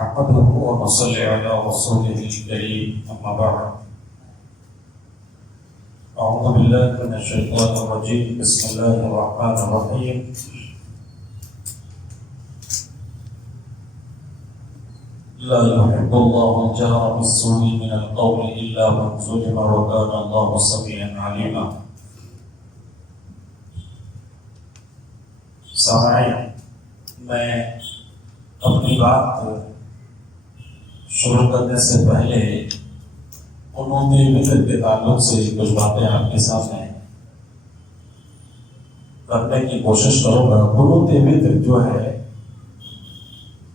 نحمده ونصلي على رسوله الكريم أما بعد أعوذ بالله من الشيطان الرجيم بسم الله الرحمن الرحيم لا يحب الله الجهر بالسوء من القول إلا من ظلم وكان الله سميعا عليما. سامعین، میں اپنی بات شروع کرنے سے پہلے قنوت وتر کے تعلق سے کچھ باتیں آپ کے سامنے کرنے کی کوشش کروں گا. قنوت وتر جو ہے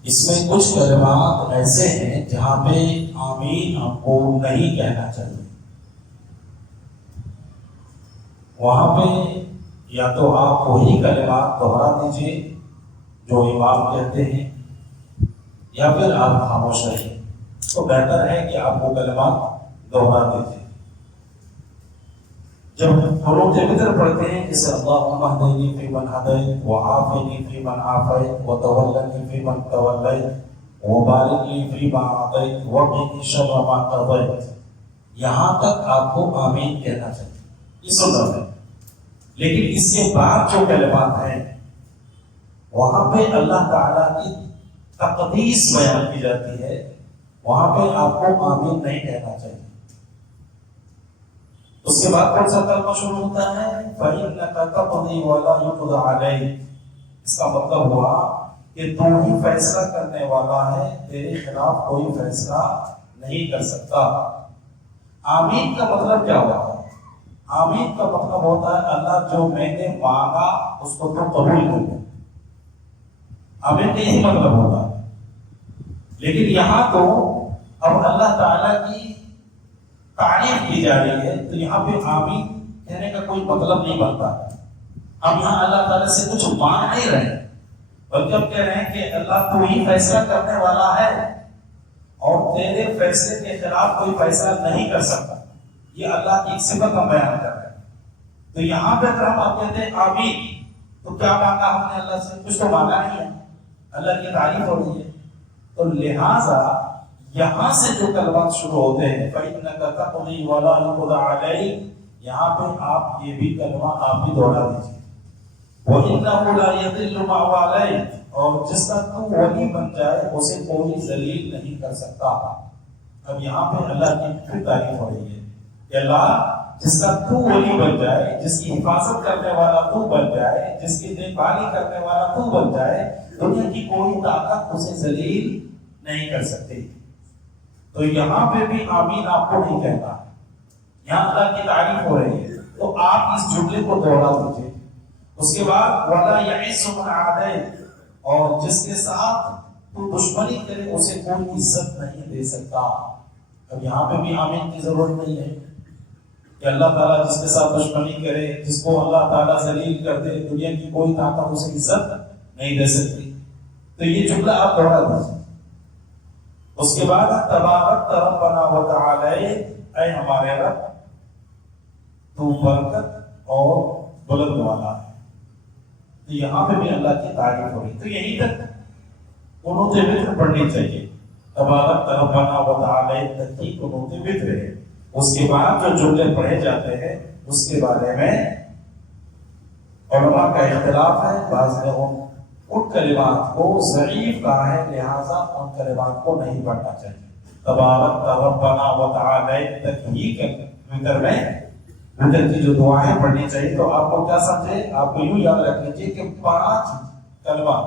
اس میں کچھ کلمات ایسے ہیں جہاں پہ آمین ہم کو نہیں کہنا چاہیے. وہاں پہ یا تو آپ وہی کلمات دوہرا دیجیے جو امام کہتے ہیں یا پھر آپ خاموش رہیں. تو بہتر ہے کہ آپ وہ کلمات دوہرا دیجیے. جب ہم قنوت وتر پڑھتے ہیں جیسے اللہم اہدنی فیمن ہدیت وعافنی فیمن عافیت وتولنی فیمن تولیت وبارک لی فیما اعطیت وقنی شر ما قضیت، یہاں تک آپ کو آمین کہنا چاہیے. یہ سنت ہے. لیکن اس کے بعد جو کلمات ہیں وہاں پہ اللہ تعالیٰ کی تقدیس بیان کی جاتی ہے، وہاں پہ آپ کو آمین نہیں کہنا چاہیے. اس کے بعد کون سا کلمہ شروع ہوتا ہے؟ فَإِنَّكَ تَقْضِي وَلَا يُقْضَى عَلَيْكَ. اس کا مطلب ہوا کہ تو ہی فیصلہ کرنے والا ہے، تیرے خلاف کوئی فیصلہ نہیں کر سکتا. آمین کا مطلب کیا ہوتا ہے؟ آمین کا مطلب ہوتا ہے اللہ جو میں نے مانگا اس کو تو قبول کر لے. آمین کا یہی مطلب ہوتا ہے. لیکن یہاں تو اب اللہ تعالیٰ کی تعریف کی جا رہی ہے تو یہاں پہ آمین کہنے کا کوئی مطلب نہیں بنتا. ہم یہاں اللہ تعالیٰ سے کچھ مانگ نہیں رہے بلکہ ہم کہہ رہے ہیں کہ اللہ تو ہی فیصلہ کرنے والا ہے اور تیرے فیصلے کے خلاف کوئی فیصلہ نہیں کر سکتا. یہ اللہ کی ایک صفت ہم بیان کر رہے ہیں. تو یہاں پہ اگر ہم آپ کہتے ہیں آمین تو کیا مانگا ہم نے اللہ سے؟ کچھ تو مانگا نہیں ہے. اللہ کی تعریف ہو رہی ہے. تو لہٰذا یہاں سے جو کلمات شروع ہوتے ہیں فَإِنَّكَ تَقْضِي وَلَا يُقْضَى عَلَيْكَ، یہاں پہ آپ یہ بھی کلمہ آپ بھی دوہرا دیجیے. وَإِنَّهُ لَا يَذِلُّ مَعَ وَالِيْهِ، اور جس کا تو ولی بن جائے اسے کوئی ذلیل نہیں کر سکتا. اب یہاں پہ اللہ کی پھر تعریف ہو رہی ہے کہ اللہ جس کا تو ولی بن جائے، جس کی حفاظت کرنے والا تو بن جائے، جس کی دیکھ بھالی کرنے والا تو بن جائے، دنیا کی کوئی طاقت اسے ذلیل نہیں کر سکتی. تو یہاں پہ بھی آمین آپ کو نہیں کہتا، یہاں اللہ کی تعریف ہو رہی ہے. تو آپ اس جملے کو دوہرا دیجیے. اس کے بعد وَلَا يَعِزُّ مَنْ عَادَيْتَ، اور جس کے ساتھ تو دشمنی کرے اسے کوئی عزت نہیں دے سکتا. اب یہاں پہ بھی آمین کی ضرورت نہیں ہے کہ اللہ تعالیٰ جس کے ساتھ دشمنی کرے، جس کو اللہ تعالیٰ ذلیل کر دے، دنیا کی کوئی طاقت اسے عزت نہیں دے سکتی. تو یہ جملہ آپ دوہرا دیجیے. اس کے بعد تبارک ربنا وتعالی، اے ہمارے رب تو برکت اور بلند والا ہے. تو یہاں پہ بھی اللہ کی تعریف ہو رہی. تو یہیں تک قنوت وتر پڑھنی چاہیے. تبارک ربنا وتعالی تک کی قنوت وتر ہے. اس کے بعد جو جملے پڑھے جاتے ہیں اس کے بارے میں علماء کا اختلاف ہے. بعض نے ان کلمات کو ضعیف کہا ہے، لہذا ان کلمات کو نہیں پڑھنا چاہیے. تبارک ربنا وتعالی تک ہی وتر میں وتر کی جو دعائیں پڑھنی چاہیے. تو آپ کو کیا سمجھے؟ آپ کو یوں یاد رکھ لیجیے کہ 5 کلمہ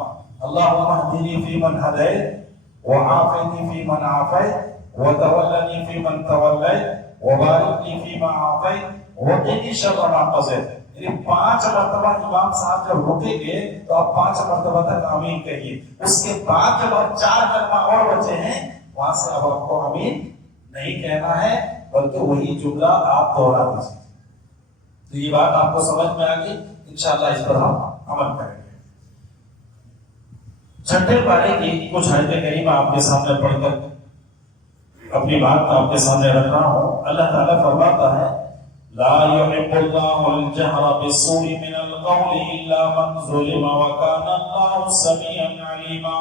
اللہم اہدنی فیمن ہدیت وعافنی فیمن عافیت وتولنی فیمن تولیت وبارک لی فیما اعطیت وقنی شر ما قضیت. یعنی 5 مرتبہ امام صاحب جب رکیں گے تو آپ 5 مرتبہ تک آمین کہیے. اس کے بعد جب آپ 4 کلمہ اور بچے ہیں وہاں سے اب آپ کو آمین نہیں کہنا ہے بلکہ وہی جملہ آپ دوہرا دیجیے. تو یہ بات آپ کو سمجھ میں آ گئی. انشاءاللہ اس پر ہم عمل کریں گے. چھٹے پارے کی کچھ آیت کریمہ آپ کے سامنے پڑھ کر اپنی بات آپ کے سامنے رکھ رہا ہوں. اللہ تعالیٰ فرماتا ہے لا يحب الله الجهر بالسوء من القول إلا من ظلم وكان الله سميعا عليما.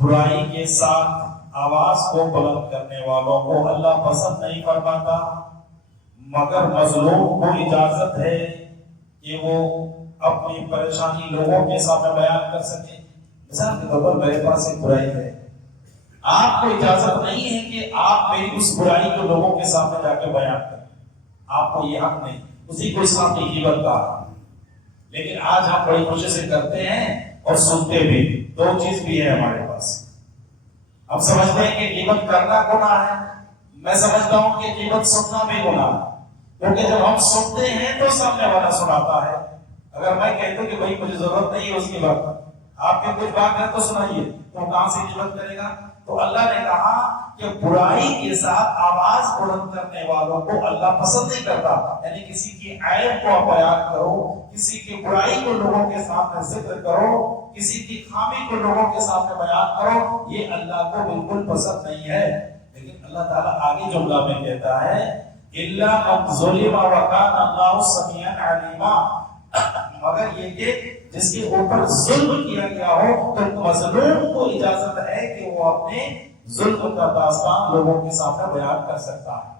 برائی کے ساتھ آواز کو بلند کرنے والوں کو اللہ پسند نہیں فرماتا، مگر مظلوم کو اجازت ہے کہ وہ اپنی پریشانی لوگوں کے سامنے بیان کر سکے۔ مثال کے طور پر میرے پاس ایک برائی ہے، آپ کو اجازت نہیں ہے کہ آپ میری اس برائی کو لوگوں کے سامنے جا کے بیان کریں، آپ کو یہ حق نہیں، اسی کو اسلام نے غیبت کہا۔ لیکن آج ہم بڑی کوشش سے کرتے ہیں اور سنتے بھی، دو چیز بھی ہے ہمارے پاس۔ ہم سمجھتے ہیں کہ غیبت کرنا گناہ ہے، میں سمجھتا ہوں کہ غیبت سننا بھی گناہ ہے، کیونکہ جب ہم سنتے ہیں تو سامنے والا سناتا ہے۔ اگر میں کہتا ہوں کہ بھائی مجھے ضرورت نہیں ہے اس کی بات، آپ کے کچھ بات ہے تو سنائیے، تو کہاں سے غیبت کرے گا؟ تو اللہ نے کہا کہ برائی کے ساتھ آواز بلند کرنے والوں کو اللہ پسند نہیں کرتا، یعنی کسی کی عیب کو بیان کرو، کسی کی برائی کو لوگوں کے سامنے ذکر کرو، کسی کی خامی کو لوگوں کے سامنے بیان کرو، یہ اللہ کو بالکل پسند نہیں ہے۔ لیکن اللہ تعالیٰ آگے جملہ میں کہتا ہے الا من ظلم وکان اللہ سمیعا علیما، مگر یہ کہ جس کے اوپر ظلم کیا گیا ہو تو مظلوم کو اجازت ہے کہ وہ اپنے ظلم کا داستان لوگوں کے سامنے بیان کر سکتا ہے۔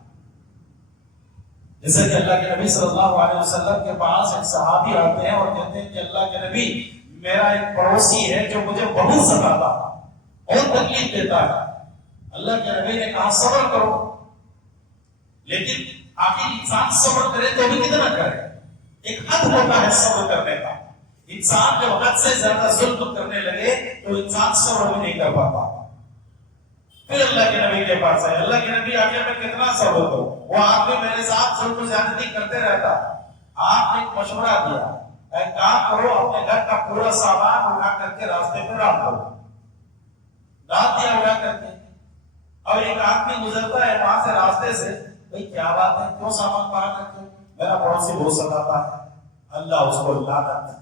جیسے کہ اللہ کے نبی صلی اللہ علیہ وسلم کے پاس ایک صحابی آتے ہیں اور کہتے ہیں کہ اللہ کے نبی، میرا ایک پڑوسی ہے جو مجھے بہت ستاتا ہے اور تکلیف دیتا ہے۔ اللہ کے نبی نے کہا صبر کرو، لیکن آخر انسان صبر کرے تو بھی کتنا کرے؟ ایک حد ہوتا ہے صبر کرنے کا۔ انسان جب حد سے زیادہ ظلم کرنے لگے تو انسان صبر بھی نہیں کر پاتا۔ پھر اللہ کے نبی کے پاس ہے، اللہ کے نبی آگے میں کتنا صبر کروں، وہ آدمی میرے ساتھ ظلم و زیادتی کرتے رہتا۔ آپ نے ایک مشورہ دیا، ایک کام کرو، اپنے گھر کا پورا سامان اٹھا کر کے راستے پہ ڈال دو۔ ڈال دیا اٹھا کر کے، اور ایک آدمی گزرتا ہے وہاں سے راستے سے، بھئی کیا بات ہے، کیوں سامان باہر رکھتے ہو؟ میرا پڑوسی بہت ستاتا ہے، اللہ اس کو لعنت،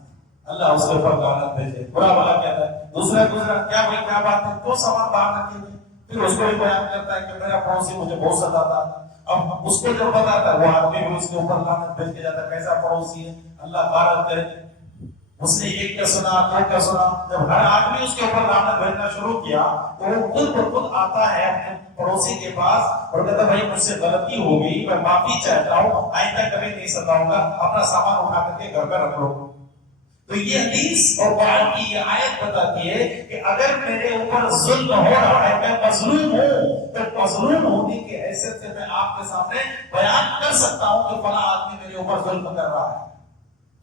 اللہ اس کے اوپر لعنت بھیجے، برا بھلا کہتا ہے۔ دوسرا کیا بھائی کیا بات ہے، کیوں سامان باہر رکھے ہوئے؟ پھر اس کو بھی بیان کرتا ہے کہ میرا پڑوسی مجھے بہت ستاتا ہے۔ اب اس کو جب بتاتا ہے وہ آدمی بھی اس کے اوپر لعنت بھیج کے جاتا ہے، کیسا پڑوسی ہے، اللہ غارت کرے۔ اس نے ایک کا سنا، دو کا سنا، جب ہر آدمی اس کے اوپر لعنت بھیجنا شروع کیا تو وہ خود بخود آتا ہے اپنے پڑوسی کے پاس اور کہتا ہے بھائی مجھ سے غلطی ہو گئی، میں معافی چاہتا ہوں، آئندہ کبھی نہیں ستاؤں گا، اپنا سامان اٹھا کر کے گھر پہ رکھ لو۔ تو یہ حدیث اور قرآن کی یہ آیت بتاتی ہے کہ اگر میرے اوپر ظلم ہو رہا ہے، میں مظلوم ہوں، تو مظلوم ہونے کی حیثیت سے میں آپ کے سامنے بیان کر سکتا ہوں کہ فلاں آدمی میرے اوپر ظلم کر رہا ہے،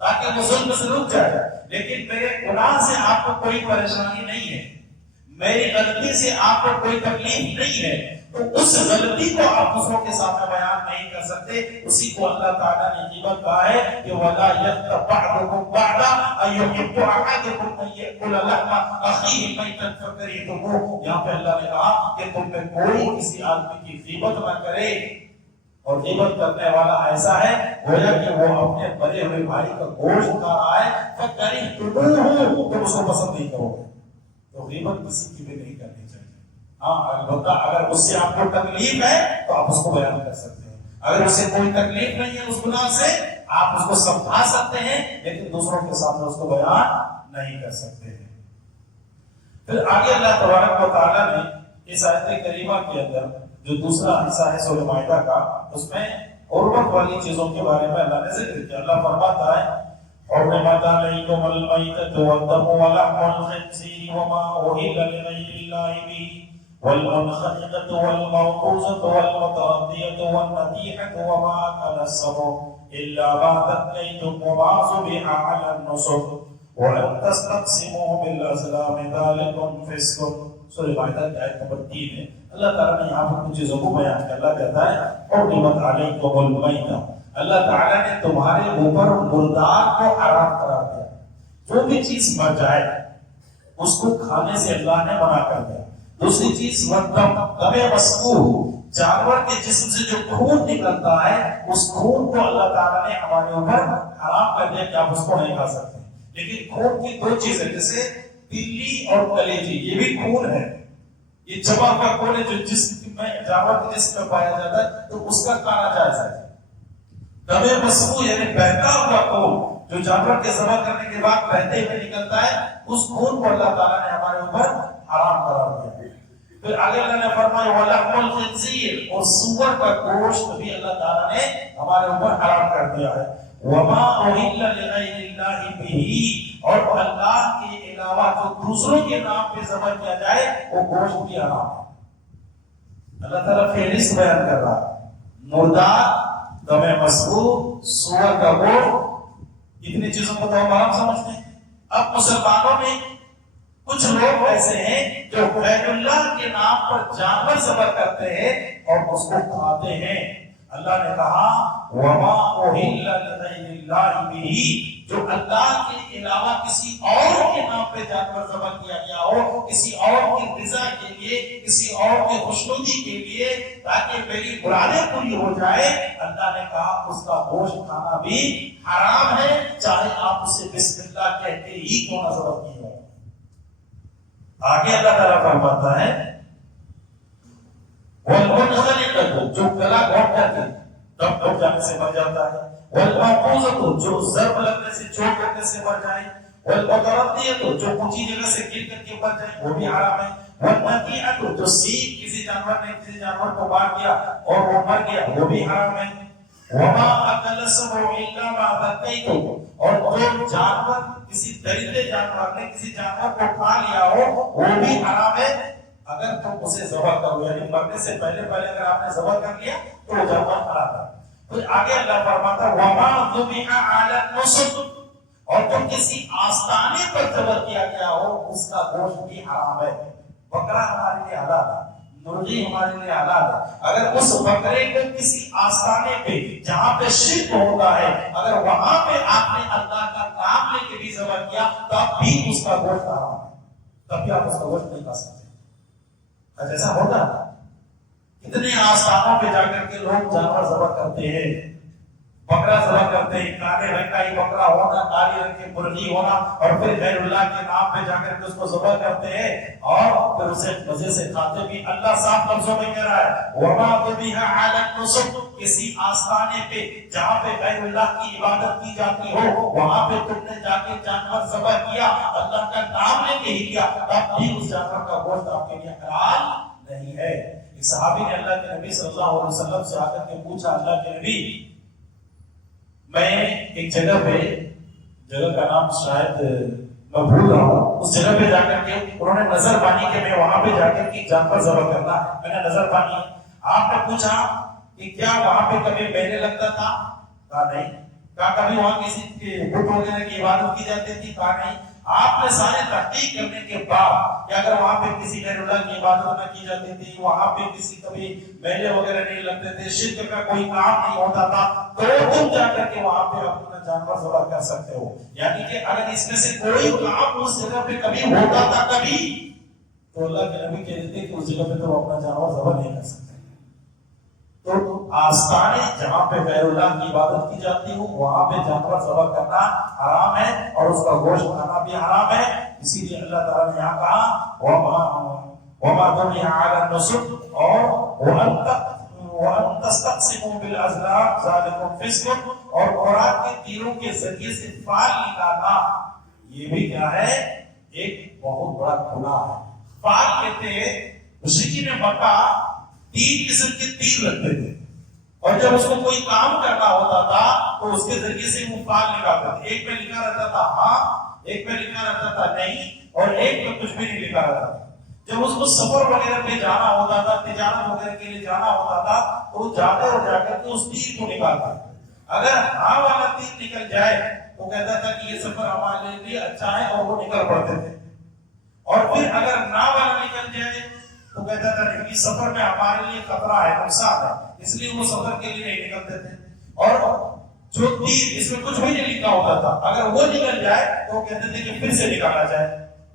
تاکہ وہ ظلم سے رک جائے۔ لیکن میرے گناہ سے آپ کو کوئی پریشانی نہیں ہے، میری غلطی سے آپ کو کوئی تکلیف نہیں ہے، تو اس غلطی کو آپ دوسروں کے سامنے بیان نہیں کر سکتے۔ اسی کو اللہ تعالیٰ نے غیبت کہا ہے کہ وَلَا يَغْتَبْ بَعْضُكُمْ بَعْضًا أَيُحِبُّ أَحَدُكُمْ أَن يَأْكُلَ لَحْمَ أَخِيهِ مَيْتًا فَكَرِهْتُمُوهُ۔ یہاں پہ اللہ نے کہا کہ تم میں کوئی کسی آدمی کی غیبت نہ کرے، اور غیبت کرنے والا ایسا ہے گویا کہ وہ اپنے مرے ہوئے بھائی کا گوشت کھا رہا ہے، فَكَرِهْتُمُوهُ، تم اس کو پسند نہیں کرو گے۔ تو غیبت کسی کی بھی نہیں کرنی چاہیے۔ ہاں البتہ اگر اس سے آپ کو تکلیف ہے تو آپ اس کو بیان کر سکتے ہیں، اگر اس سے کوئی تکلیف نہیں ہے اس گناہ سے، آپ اس کو سمجھا سکتے ہیں، لیکن دوسروں کے سامنے اس کو بیان نہیں کر سکتے ہیں۔ پھر آگے اللہ تبارک و تعالیٰ نے اس آیت کریمہ کے اندر جو دوسرا حصہ ہے سورہ مائدہ کا، اس میں عربت والی چیزوں کے بارے میں اللہ نے ذکر کیا۔ اللہ فرماتا ہے حرمت علیکم المیتۃ والدم ولحم الخنزیر وما أهل لغیر اللہ بہ والمنخنقة والموقوذة والمتردية والنطيحة وما أكل السبع إلا ما ذكيتم وما ذبح على النصب وأن تستقسموا بالأزلام ذلكم فسق۔ سورہ مائدہ کی آیت نمبر 3 ہے۔ اللہ تعالیٰ نے یہاں پر کچھ چیزوں کو بیان کیا۔ اللہ کہتا ہے حرمت علیکم المیتۃ، اللہ تعالیٰ نے تمہارے اوپر مردار کو حرام قرار دیا، جو بھی چیز مر جائے اس کو کھانے سے اللہ نے منع کر دیا۔ دوسری چیز دم مسفوح، جانور کے جسم سے جو خون نکلتا ہے اس خون کو اللہ تعالیٰ نے ہمارے اوپر حرام کر دیا کہ آپ اس کو نہیں کھا سکتے۔ لیکن خون کی دو چیزیں جیسے تیلی اور کلیجی، یہ بھی خون ہے، یہ جمع کا خون ہے جو جسم میں جانور کے جسم میں پایا جاتا ہے، تو اس کا کھانا جائز ہے۔ دم مسفوح یعنی بہتا ہوا خون جو جانور کے ذبح کرنے کے بعد بہتے ہوئے نکلتا ہے، اس خون کو اللہ تعالیٰ نے ہمارے اوپر حرام قرار دیا. پھر آگے اللہ نے فرمایا وَلَحْمُ الْخِنْزِيرِ، اور سور کا گوشت بھی اللہ تعالیٰ نے ہمارے اوپر حرام کر دیا ہے. وَمَا أُحِلَّ لِغَيْرِ اللَّهِ بِهِ، اور اللہ کے علاوہ جو دوسروں کے نام پہ ذبح کیا جائے وہ گوشت بھی حرام ہے. اللہ تعالیٰ فہرست بیان کر رہا ہے. مردار، دم مسفوح، سور کا گوشت، اتنی چیزوں کو تو ہم حرام سمجھتے ہیں. اب مسلمانوں میں کچھ لوگ ایسے ہیں جو غیر اللہ کے نام پر جانور ذبح کرتے ہیں اور اس کو کھاتے ہیں. اللہ نے کہا وما اہل لغیر اللہ بہ، جو اللہ کے علاوہ کسی اور کے نام پہ جانور ذبح کیا گیا ہو، کسی اور کی رضا کے لیے، کسی اور کی خوشنودی کے لیے، تاکہ میری مرادیں پوری ہو جائے، اللہ نے کہا اس کا گوشت کھانا بھی حرام ہے، چاہے آپ اسے بسم اللہ کہتے ہی کیوں نہ ذبح کیے ہو. آگے اللہ تعالیٰ فرماتا ہے وَالْمُنْخَنِقَةُ، جو گلا گھونٹ کر کے دم گھٹ جانے سے مر جاتا ہے. وَالْمَوْقُوذَةُ، جو ضرب لگنے سے، چوٹ لگنے سے مر جائے. وَالْمُتَرَدِّيَةُ، جو اونچی جگہ سے گر کر کے مر جائے وہ بھی حرام ہے. وَالنَّطِيعَةُ، جو سینگ کسی جانور نے کسی جانور کو مار دیا اور وہ مر گیا وہ بھی حرام ہے. وَمَا أَكَلَ السَّبُعُ إِلَّا مَا ذَكَّيْتُمْ، اور جو جانور کسی درندے جانور نے کسی جانور کو کھا لیا ہو وہ بھی حرام ہے اگر تم اسے ذبح کرو، یعنی مرنے سے پہلے اگر آپ نے ذبح کر لیا تو وہ جانور حرام ہے. پھر آگے اللہ فرماتا ہے وَمَا ذُبِحَ عَلَى النُّصُبِ، اور جو کسی آستانے پر ذبح کیا گیا ہو اس کا گوشت بھی حرام ہے. بکرا ہمارے لیے حلال ہے، مرغی ہمارے لیے حلال ہے. اگر اس بکرے کو کسی آستانے پہ جہاں پہ شرک ہوتا ہے اگر وہاں پہ آپ نے اللہ کا نام لے کے بھی ذبح کیا تب بھی اس کا گوشت حرام ہے، تب بھی آپ اس کا گوشت نہیں کھا سکتے. ایسا ہوتا ہے کتنے آستانوں پہ جا کر کے لوگ جانور ذبح کرتے ہیں، بکرا ذبح کرتے ہیں، کالے رنگ کا ہی بکرا ہونا، کالی رنگ کی مرغی ہونا، اور پھر غیر اللہ کے نام پہ جا کر کے اس کو ذبح کرتے ہیں اور پھر اسے مزے سے کھاتے بھی. اللہ صاف لفظوں میں کہہ رہا ہے وَمَا ذُبِحَ عَلَى النُّصُبِ، کسی آستانے پہ جہاں پہ غیر اللہ کی عبادت کی جاتی ہو وہاں پہ تم نے جا کے جانور ذبح کیا، اللہ کا نام لے کے ہی کیا، تب بھی اس جانور کا گوشت آپ کے لیے حلال نہیں ہے. ایک صحابی نے اللہ کے نبی صلی اللہ علیہ وسلم سے آ کر کے پوچھا اللہ کے نبی میں ایک جگہ پہ، جگہ کا نام شاید میں بھول رہا ہوں، اس جگہ پہ جا کر کے انہوں نے نظر بانی کہ میں وہاں پہ جا کر کے جانور ذبح کرنا ہے، میں نے نظر بانی. آپ نے پوچھا کہ کیا وہاں پہ کبھی میلے لگتا تھا؟ کہا نہیں. کہا کبھی وہاں کسی بت وغیرہ کی عبادت کی جاتی تھی؟ کہا نہیں. آپ نے سارے تحقیق کرنے کے بعد کہ اگر وہاں پہ کسی غیر اللہ کی عبادت نہ کی جاتی تھی، وہاں پہ کسی کبھی میلے وغیرہ نہیں لگتے تھے، شرک کا کوئی کام نہیں ہوتا تھا، تو تم جا کر کے وہاں پہ اپنا جانور ذبح کر سکتے ہو. یعنی کہ اگر اس میں سے کوئی کام اس جگہ پہ کبھی ہوتا تھا کبھی، تو اللہ کے نبی کہتے تھے کہ اس جگہ پہ تو اپنا جانور ذبح نہیں کر سکتے. تو آستانے جہاں پہ غیر اللہ کی عبادت کی جاتی ہو وہاں پہ جانور ذبح کرنا حرام ہے اور اس کا گوشت کھانا بھی حرام ہے. اسی لیے اللہ تعالیٰ نے یہاں کہا وَمَا ذُبِحَ عَلَى النُّصُبِ، اور وَأَن تَسْتَقْسِمُوا بِالْأَزْلَامِ ذَلِكُمْ فِسْقٌ، اور خوراک کے تیروں کے ذریعے سے فال نکالنا یہ بھی کیا ہے؟ ایک بہت بڑا گناہ ہے. فال کہتے ہیں مشرکین مکہ 3 قسم کے تیر رکھتے تھے اور جب اس کو کوئی کام کرنا ہوتا تھا تو اس کے ذریعے سے وہ فال نکالتے تھے. ایک میں لکھا رہتا تھا ہاں، ایک میں لکھا رہتا تھا نہیں، اور ایک میں کچھ بھی نہیں لکھا رہتا تھا. جب اس کو سفر وغیرہ پہ جانا ہوتا تھا، تجارت وغیرہ کے لیے جانا ہوتا تھا تو وہ جاتے اور جا کر کے اس تیر کو نکالتا. اگر ہاں والا تیر نکل جائے تو کہتا تھا کہ یہ سفر ہمارے لیے اچھا ہے اور وہ نکل پڑتے تھے. اور پھر اگر نا والا نکل جائے تو کہتا تھا کہ سفر میں ہمارے لیے خطرہ ہے، نقصان ہے، اس لیے وہ سفر کے لیے نہیں نکلتے تھے. اور جو تیر اس میں کچھ بھی نہیں لکھا ہوتا تھا اگر وہ نکل جائے تو کہتے تھے کہ پھر سے نکالا جائے.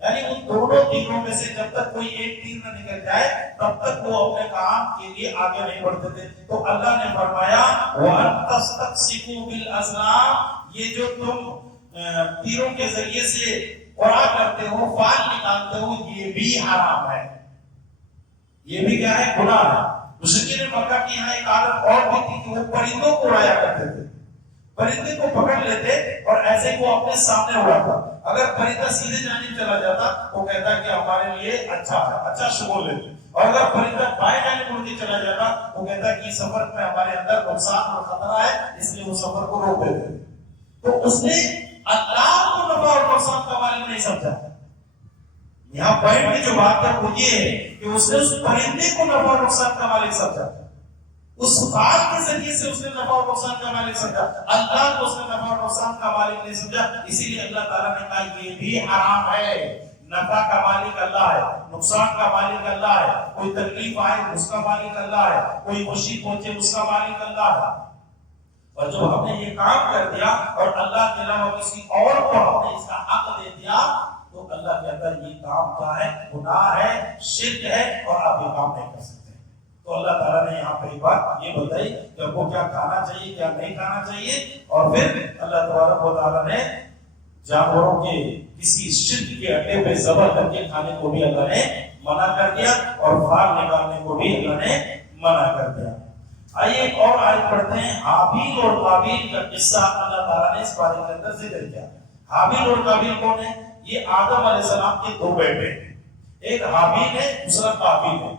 یعنی ان دونوں تیروں میں سے جب تک کوئی ایک تیر نہ نکل جائے تب تک وہ اپنے کام کے لیے آگے نہیں بڑھتے تھے. تو اللہ نے فرمایا وَأَن تَسْتَقْسِمُوا بِالْأَزْلَامِ، یہ جو تم تیروں کے ذریعے سے خوراک کرتے ہو، فال نکالتے ہو، یہ بھی حرام ہے، یہ بھی کیا ہے؟ گناہ ہے. مشرکین مکہ کی یہاں ایک عادت اور بھی تھی کہ وہ پرندوں کو اڑایا کرتے تھے. پرندے کو پکڑ لیتے اور ایسے کو اپنے سامنے اڑاتا. اگر پرندہ سیدھے جانب چلا جاتا وہ کہتا کہ ہمارے لیے اچھا ہے، اچھا شغل ہے، اور اگر پرندہ بائیں جانب مڑ کے چلا جاتا وہ کہتا کہ سفر میں ہمارے اندر نقصان اور خطرہ ہے، اس لیے وہ سفر کو روک دیتے۔ تو اس نے اللہ کو نفع اور نقصان کا مالک نہیں سمجھا۔ یہاں پوائنٹ کی جو بات ہے وہ یہ ہے کہ اس نے اس پرندے کو نفع اور نقصان کا مالک سمجھا، اس بات کے ذریعے سے اس نے نفع اور نقصان کا مالک سمجھا، اللہ کو اس نے نفع اور نقصان کا مالک نہیں سمجھا۔ اسی لیے اللہ تعالیٰ نے کہا یہ بھی حرام ہے۔ نفع کا مالک اللہ ہے، نقصان کا مالک اللہ ہے، کوئی تکلیف آئے اس کا مالک اللہ ہے، کوئی خوشی پہنچے اس کا مالک اللہ ہے۔ اور جب ہم نے یہ کام کر دیا اور اللہ کے علاوہ کسی اور کو ہم نے اس کا حق دے دیا تو اللہ کہتا ہے یہ کام کیا ہے؟ گناہ ہے، شرک ہے، اور آپ یہ کام نہیں کر سکتے۔ تو اللہ تعالیٰ نے یہاں پہ ایک بات یہ بتائی کہ آپ کو کیا کھانا چاہیے کیا نہیں کھانا چاہیے، اور پھر اللہ تبارک و تعالیٰ نے جانوروں کے کسی شرک کے اڈے پہ ذبح کر کے کھانے کو بھی اللہ نے منع کر دیا، اور پھاڑ نکالنے کو بھی اللہ نے منع کر دیا۔ آئیے ایک اور آیت پڑھتے ہیں، حابیل اور قابیل کا قصہ اللہ تعالیٰ نے اس بارے کے اندر ذکر کیا۔ حابیل اور قابیل کون ہیں؟ یہ آدم علیہ السلام کے دو بیٹے، ایک حابیل ہے دوسرا قابیل ہے۔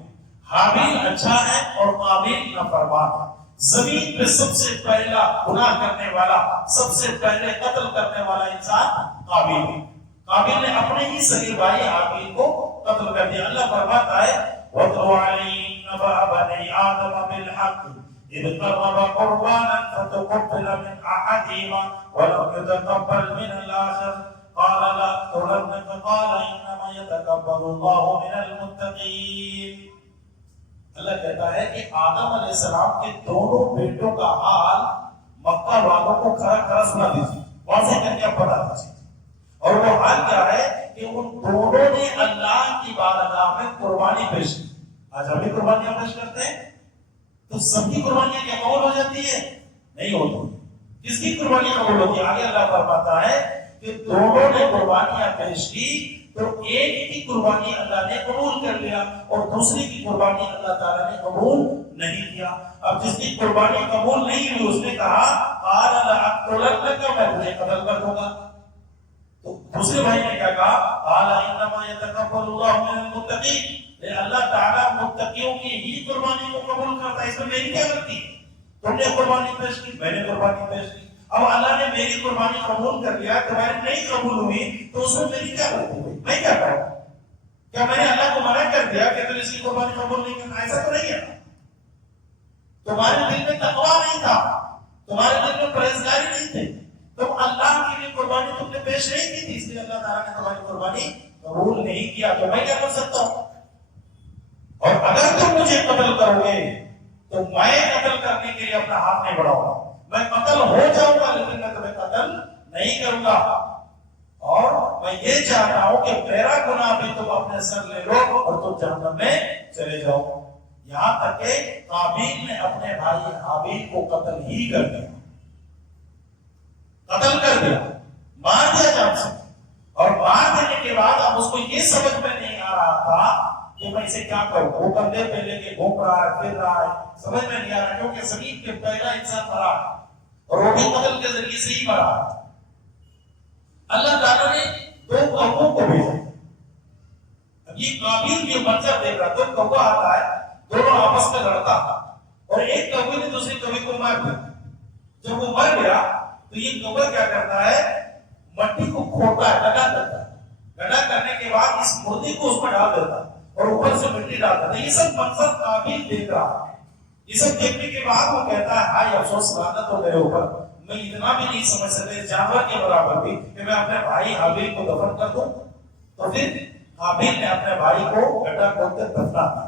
حابیل اچھا ہے اور قابیل نافرمان ہے۔ زمین پہ سب سے پہلا گناہ کرنے والا، سب سے پہلے قتل کرنے والا انسان قابیل ہے۔ قابیل نے اپنے ہی صغیر بھائی حابیل کو قتل کر دیا۔ اللہ فرماتا ہے وَاتْلُ عَلَيْهِمْ نَبَأَ بَنِي آدَمَ بِالْحَقِّ إِذْ قَرَّبَا قُرْبَانًا فَتُقُبِّلَ مِنْ أَحَدِهِمَا وَلَمْ يُتَقَبَّلْ مِنَ الْآخَرِ قَالَ لَأَقْتُلَنَّكَ قَالَ إِنَّمَا يَتَقَبَّلُ اللَّهُ مِنَ الْمُتَّقِينَ۔ اللہ کہتا ہے کہ آدم علیہ السلام کے دونوں بیٹوں کا حال مکہ والوں کو کھڑا کھڑا سنا دیجیے، واضح کر کے بتا دیجیے۔ اور وہ حال کیا ہے کہ ان دونوں نے اللہ کی بارگاہ میں قربانی پیش کی۔ آج ہم بھی قربانیاں پیش کرتے ہیں تو سب کی قربانیاں کیا قبول ہو جاتی ہے؟ نہیں ہوتی۔ کس کی قربانی قبول ہوتی ہے؟ آگے اللہ فرماتا ہے کہ دونوں نے قربانیاں پیش کی تو ایک کی قربانی اللہ نے قبول کر لیا اور دوسری کی قربانی اللہ تعالیٰ نے قبول نہیں کیا۔ اب جس کی قربانی قبول نہیں ہوئی اس نے کہا قال لأقتلنک، میں تجھے قتل کر دوں گا۔ تو دوسرے بھائی نے کیا کہا قال انما يتقبل الله من المتقين، اللہ تعالیٰ متقیوں کی ہی قربانی کو قبول کرتا ہے، اس میں میری کیا غلطی ہے؟ تم نے قربانی پیش کی، میں نے قربانی پیش کی، اب اللہ نے میری قربانی قبول کر لیا، تمہاری نہیں قبول ہوئی تو اس میں میری کیا غلطی ہوئی؟ میں کیا کروں؟ کیا میں نے اللہ کو منع کر دیا کہ تم اس کی قربانی قبول نہیں کرنا؟ ایسا تو نہیں ہے۔ تمہارے دل میں تقویٰ نہیں تھا، تمہارے دل میں پرہیزگاری نہیں تھی، تم اللہ کے لیے قربانی تم نے پیش نہیں کی تھی، اس لیے اللہ تعالیٰ نے تمہاری قربانی قبول نہیں کیا۔ تو میں کیا کر سکتا ہوں؟ اور اگر تم مجھے قتل کرو گے تو میں قتل کرنے کے لیے اپنا ہاتھ نہیں بڑھاؤں گا، میں قتل ہو جاؤں گا لیکن میں تمہیں قتل نہیں کروں گا۔ اور میں یہ چاہتا ہوں کہ میرا گناہ بھی تم اپنے سر لے لو اور تم جہنم میں چلے جاؤ۔ یہاں تک کہ قابیل نے اپنے بھائی حابیل کو قتل ہی کر دیا، قتل کر دیا، مار دیا جان سے۔ اور مار دینے کے بعد اب اس کو یہ سمجھ میں نہیں آ رہا تھا کہ میں اسے کیا کروں، وہ کندھے پہ لے کے گھوم رہا ہے، پھر رہا ہے، سمجھ میں نہیں آ رہا کیونکہ زمین کے پہلا انسان مرا اور وہ بھی قتل کے ذریعے سے ہی مرا۔ اللہ تعالیٰ نے دو کووں کو بھیجا۔ اب یہ قابیل یہ منظر دیکھ رہا، دو کوا آتا ہے، دونوں آپس میں لڑتا تھا اور ایک کوے نے دوسری کوے کو مار دیا۔ جب وہ مر گیا تو یہ کوا کیا کرتا ہے؟ مٹی کو کھوڑتا ہے، گڈھا کرتا ہے، گڈھا کرنے کے بعد اس مردے کو اس میں ڈال دیتا اور اوپر سے مٹی ڈالتا ہے۔ یہ سب منظر قابیل دیکھ رہا۔ یہ سب دیکھنے کے بعد وہ کہتا ہے ہائے افسوس لعنت ہو میرے اوپر، میں اتنا بھی نہیں سمجھ سکتے جانور کے برابر بھی کہ میں اپنے بھائی حابیل کو دفن کر دوں۔ تو پھر حابیل نے اپنے بھائی کو گڈھا کھود کر دفنا تھا۔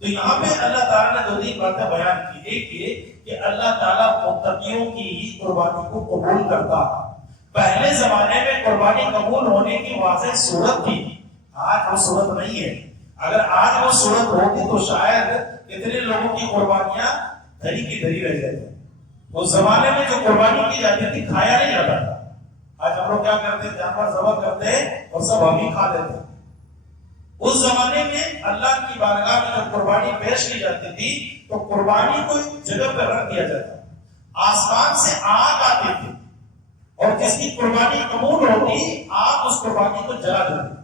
تو یہاں پہ اللہ تعالیٰ نے دو تین باتیں بیان کی۔ ایک یہ کہ اللہ تعالیٰ متقیوں کی ہی قربانی کو قبول کرتا۔ پہلے زمانے میں قربانی قبول ہونے کی واضح صورت تھی، آج وہ صورت نہیں ہے۔ اگر آج وہ صورت ہوتی تو شاید اتنے لوگوں کی قربانیاں دھری کی دھری رہ جاتی۔ اس زمانے میں جو قربانی کی جاتی تھی کھایا نہیں جاتا تھا۔ آج ہم لوگ کیا کرتے ہیں؟ جانور ذبح کرتے ہیں اور سب ہم ہی کھا لیتے ہیں۔ اس زمانے میں اللہ کی بارگاہ میں جب قربانی پیش کی جاتی تھی تو قربانی کو ایک جگہ پر رکھ دیا جاتا، آسمان سے آگ آتی تھی اور جس کی قربانی قبول ہوتی آپ اس قربانی کو جلا دیتے.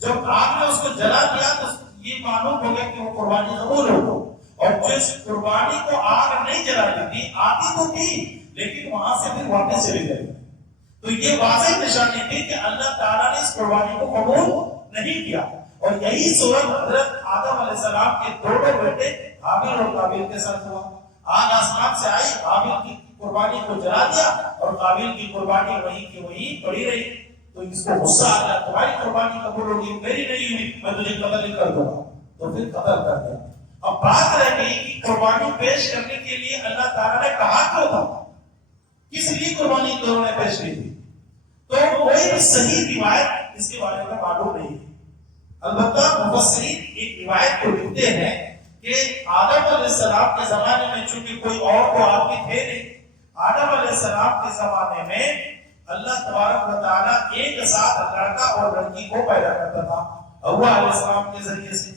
جب آپ نے اس کو جلا دیا تو یہ معلوم ہو گیا کہ وہ قربانی قبول ہو. اور جس قربانی کو آگ نہیں جلا دیتی آتی تو تھی لیکن وہاں سے پھر واپس چلی گئی. تو یہ واضح نشانی تھی کہ اللہ تعالیٰ نے اس قربانی کو قبول نہیں کیا. اور یہی صورت حضرت آدم علیہ السلام کے دونوں بیٹے حابیل اور قابیل کے ساتھ ہوا. آگ آسمان سے آئی، حابیل کی قربانی کو جلا دیا اور قابیل کی قربانی وہی کی وہی پڑی رہی. تو اس کو غصہ آ گیا، تمہاری قربانی قبول ہوگی، میری نہیں ہوئی، میں تجھے قتل ہی کر دوں گا. تو پھر قتل کر دیا. اب بات رہ گئی کہ قربانی پیش کرنے کے لیے اللہ تعالیٰ نے کہا کیوں تھا، کس لیے قربانی دونوں نے پیش کی تھی. تو کوئی بھی صحیح روایت اس کے بارے میں معلوم نہیں ہے. البتہ مفسرین ایک روایت کو لکھتے ہیں کہ آدم علیہ السلام کے زمانے میں چونکہ کوئی اور تو آدمی تھے نہیں، آدم علیہ السلام کے زمانے میں اللہ تبارک و تعالیٰ ایک ساتھ لڑکا اور لڑکی کو پیدا کرتا تھا حوا علیہ السلام کے ذریعے سے.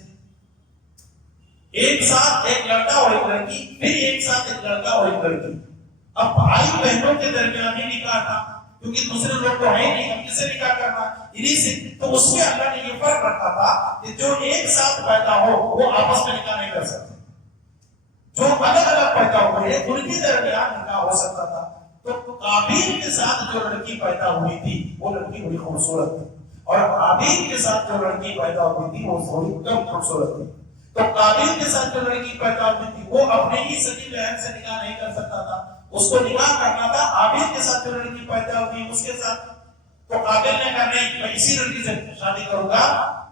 ایک ساتھ ایک لڑکا اور ایک لڑکی، پھر ایک ساتھ ایک لڑکا اور ایک لڑکی. اب بھائی بہنوں کے درمیان ہی نکاح تھا کیونکہ دوسرے لوگ تو ہیں نہیں، ہم کس سے نکاح کرنا، انہی سے. تو اس میں اللہ نے یہ فرق رکھا تھا کہ جو ایک ساتھ پیدا ہو وہ آپس میں نکاح نہیں کر سکتے، جو الگ الگ پیدا ہوئے ان کے درمیان نکاح ہو سکتا تھا. تو قابیل کے ساتھ جو لڑکی پیدا ہوئی تھی وہ لڑکی بڑی خوبصورت تھی، اور قابیل کے ساتھ جو لڑکی پیدا ہوئی تھی وہ تھوڑی کم خوبصورت تھی. تو قابیل کے ساتھ جو لڑکی پیدا ہوئی تھی وہ اپنے ہی سگی بہن سے نکاح نہیں کر سکتا تھا، اس کو نکاح کرنا تھا حابیل کے ساتھ جو لڑکی پیدا ہوئی اس کے ساتھ. تو قابیل نے کہا نہیں، میں اسی لڑکی سے شادی کروں گا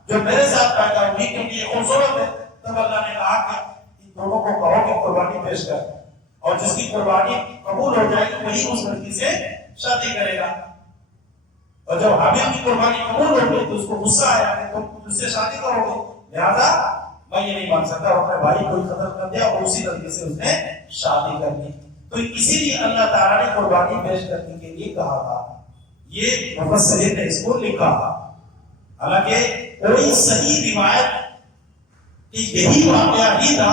جو میرے ساتھ پیدا ہوئی کیونکہ یہ خوبصورت ہے. تب اللہ نے کہا کہ ان دونوں کو کہو کہ قربانی پیش کر، اور جس کی قربانی قبول ہو جائے گی وہی اس لڑکی سے شادی کرے گا. اور جب حابیل کی قربانی قبول ہو گئی تو اس کو غصہ آیا کہ تم اس سے شادی کرو گے، لہذا میں یہ نہیں مان سکتا، اور اپنے بھائی کو قتل کر دیا اور اسی لڑکی سے اس نے شادی کر لی. تو اسی لیے اللہ تعالیٰ نے قربانی پیش کرنے کے لیے کہا تھا. یہ مفسرین نے اس کو لکھا. حالانکہ کوئی صحیح روایت کہ یہی واقعہ ہی تھا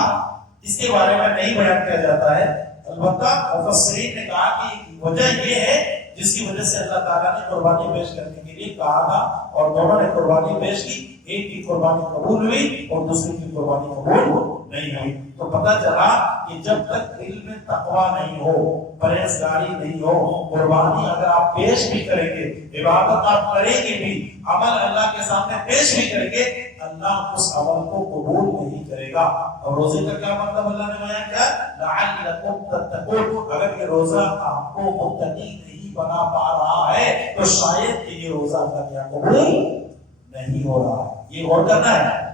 اس کے بارے میں نہیں بیان کیا جاتا ہے. البتہ مفسرین نے کہا کہ وجہ یہ ہے جس کی وجہ سے اللہ تعالیٰ نے قربانی پیش کرنے کے لیے کہا تھا، اور دونوں نے قربانی پیش کی. ایک کی قربانی قبول ہوئی اور دوسری کی قربانی قبول نہیں ہوئی. تو پتہ چلا کہ جب تک دل میں تقویٰ نہیں ہو، پرہیزگاری نہیں ہو، قربانی اگر آپ پیش بھی کریں گے، عبادت آپ کریں گے بھی، عمل اللہ کے سامنے پیش بھی کریں گے، اللہ اس عمل کو قبول نہیں کرے گا. اور روزے کا کیا مطلب اللہ نے بیان کیا؟ لعلکم تتقون. اگر یہ روزہ آپ کو متقی نہیں بنا پا رہا ہے تو شاید کہ یہ روزہ اللہ کیا قبول نہیں ہو رہا ہے. یہ غور کرنا ہے.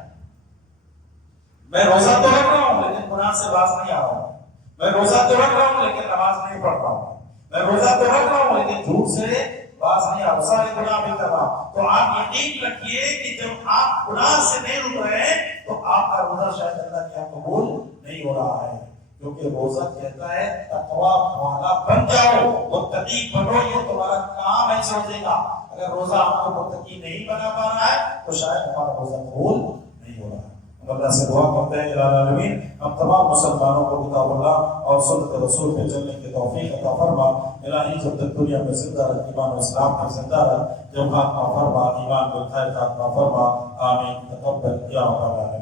میں روزہ تو رکھ رہا ہوں لیکن گناہ سے باز نہیں آ رہا ہوں. میں روزہ تو رکھ رہا ہوں لیکن نماز نہیں پڑھ رہا ہوں. میں روزہ تو رکھ رہا ہوں لیکن جھوٹ سے باز نہیں آ رہا، سارے گناہ بھی کر رہا ہوں. تو آپ یقین رکھیے کہ جب آپ گناہ سے نہیں رک رہے ہیں تو آپ کا روزہ شاید اللہ کیا قبول نہیں ہو رہا ہے. کیونکہ روزہ کہتا ہے تقویٰ والا بن جاؤ، متقی بنو، یہ تمہارا کام ہے روزے کا. اگر روزہ آپ کو متقی نہیں بنا پا رہا ہے تو شاید ہمارا روزہ قبول نہیں ہو رہا ہے. اللہ سے دعا کرتے ہیں الہی العالمین ہم تمام مسلمانوں کو کتاب اللہ اور سنت رسول پہ چلنے کی توفیق عطا فرما. الہی جب تک دنیا میں زندہ رہ، ایمان و اسلام میں زندہ رہ، جب خاتمہ فرما، ایمان کو خیر خاتمہ فرما. آمین. تقبل یا رب العالمین.